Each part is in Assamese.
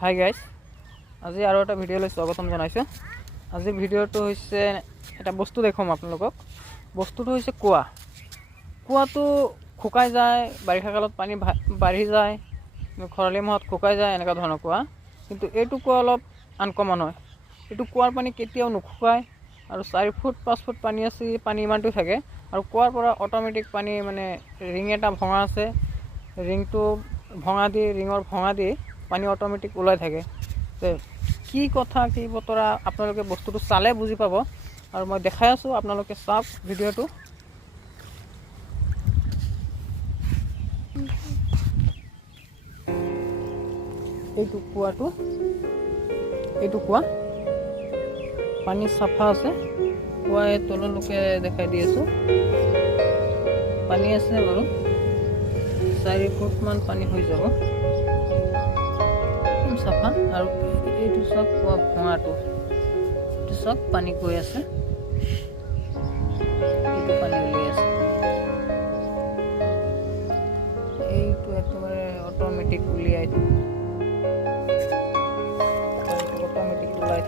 হাই গাইজ, আজি আৰু এটা ভিডিঅ'লৈ স্বাগতম জনাইছোঁ। আজি ভিডিঅ'টো হৈছে এটা বস্তু দেখুৱাম আপোনালোকক। বস্তুটো হৈছে কুঁৱা। কুঁৱাটো শুকাই যায়, বাৰিষা কালত পানী বাঢ়ি যায়, খৰালি মাহত শুকাই যায়, এনেকুৱা ধৰণৰ কুঁৱা। কিন্তু এইটো কুঁৱা অলপ আনকমন হয়। এইটো কুঁৱাৰ পানী কেতিয়াও নুশুকায় আৰু 4 ফুট 5 ফুট পানী আছে, পানী ইমানটো থাকে। আৰু কুঁৱাৰ পৰা অট'মেটিক পানী ৰিং এটা ভঙা আছে, ৰিঙৰ ভঙা দি পানী অট'মেটিক ওলাই থাকে। কি কথা কি বতৰা আপোনালোকে বস্তুটো চালে বুজি পাব। আৰু মই দেখাই আছোঁ, আপোনালোকে চাওক ভিডিঅ'টো। এইটো কুঁৱা, পানী চাফা আছে। কুঁৱা তললৈকে দেখাই দি আছোঁ, পানী আছে বাৰু 4 ফুট মান পানী হৈ যাব, চাফা। আৰু এইটো চব কুঁৱা ভঙাটো, এইটো চব পানী গৈ আছে, এইটো পানী উলিয়াই আছে। এইটো একেবাৰে অট'মেটিক উলিয়াই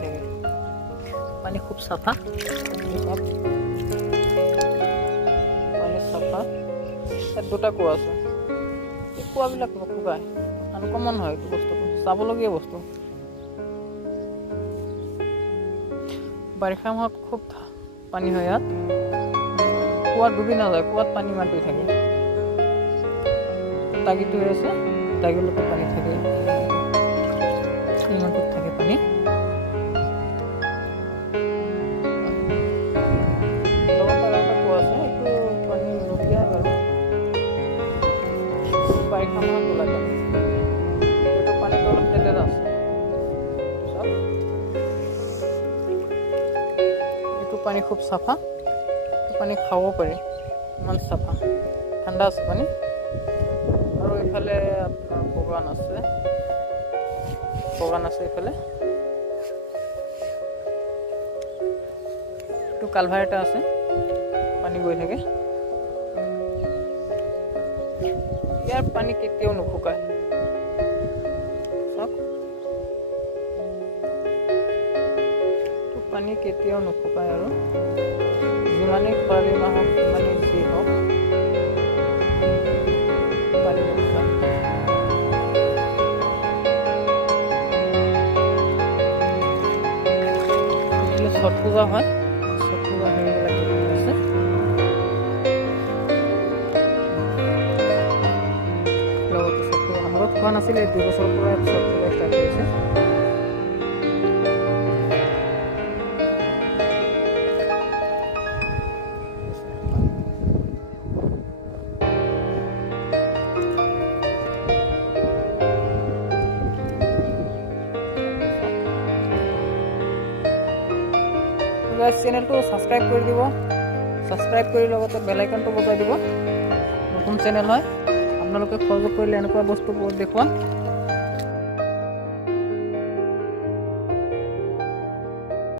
থাকে, পানী খুব চাফা। পানী চাফা। ইয়াত 2টা কুঁৱা আছে। এই কুঁৱাবিলাক নুশুকায়, আনকমন হয় এইটো বস্তুটো, চাবলগীয়া বস্তু। বাৰিষা মাহত খুব পানী হয় ইয়াত। কুঁৱা ডুবি নাযায়, কুঁৱাত পানী ইমানটোৱে থাকে। টাগিটো হৈ আছে, টাগিলৈকে পানী থাকে, ইমানটোত থাকে পানী। বাৰিষা মাহত ওলাই পানী, এইটো পানীটো অলপ লেতেৰা আছে। এইটো পানী খুব চাফা, পানী খাব পাৰি, ইমান চাফা, ঠাণ্ডা আছে পানী। আৰু এইফালে আপোনাৰ বগান আছে এইফালে। এইটো কালভাৰ এটা আছে, পানী গৈ থাকে। ইয়াৰ পানী কেতিয়াও নুশুকায়। পানী কেতিয়াও নুশুকায়, আৰু যিমানেই খৰালি মাহ হওক, যিমানেই যি হওক, পানী নুশুকায়। ছট পূজা হয়, ছট পূজা হেৰিবিলাক আছে। লগতে ছট পূজা আগত হোৱা নাছিলে, 2 বছৰৰ পৰা ছট পূজা ষ্টাৰ্ট কৰিছে। চেনেলটো ছাবস্ক্ৰাইব কৰি দিব, ছাবস্ক্ৰাইব কৰি লগতে বেল আইকনটো বজাই দিব। নতুন চেনেল হয়, আপোনালোকে সহযোগ কৰিলে এনেকুৱা বস্তু দেখুৱাম।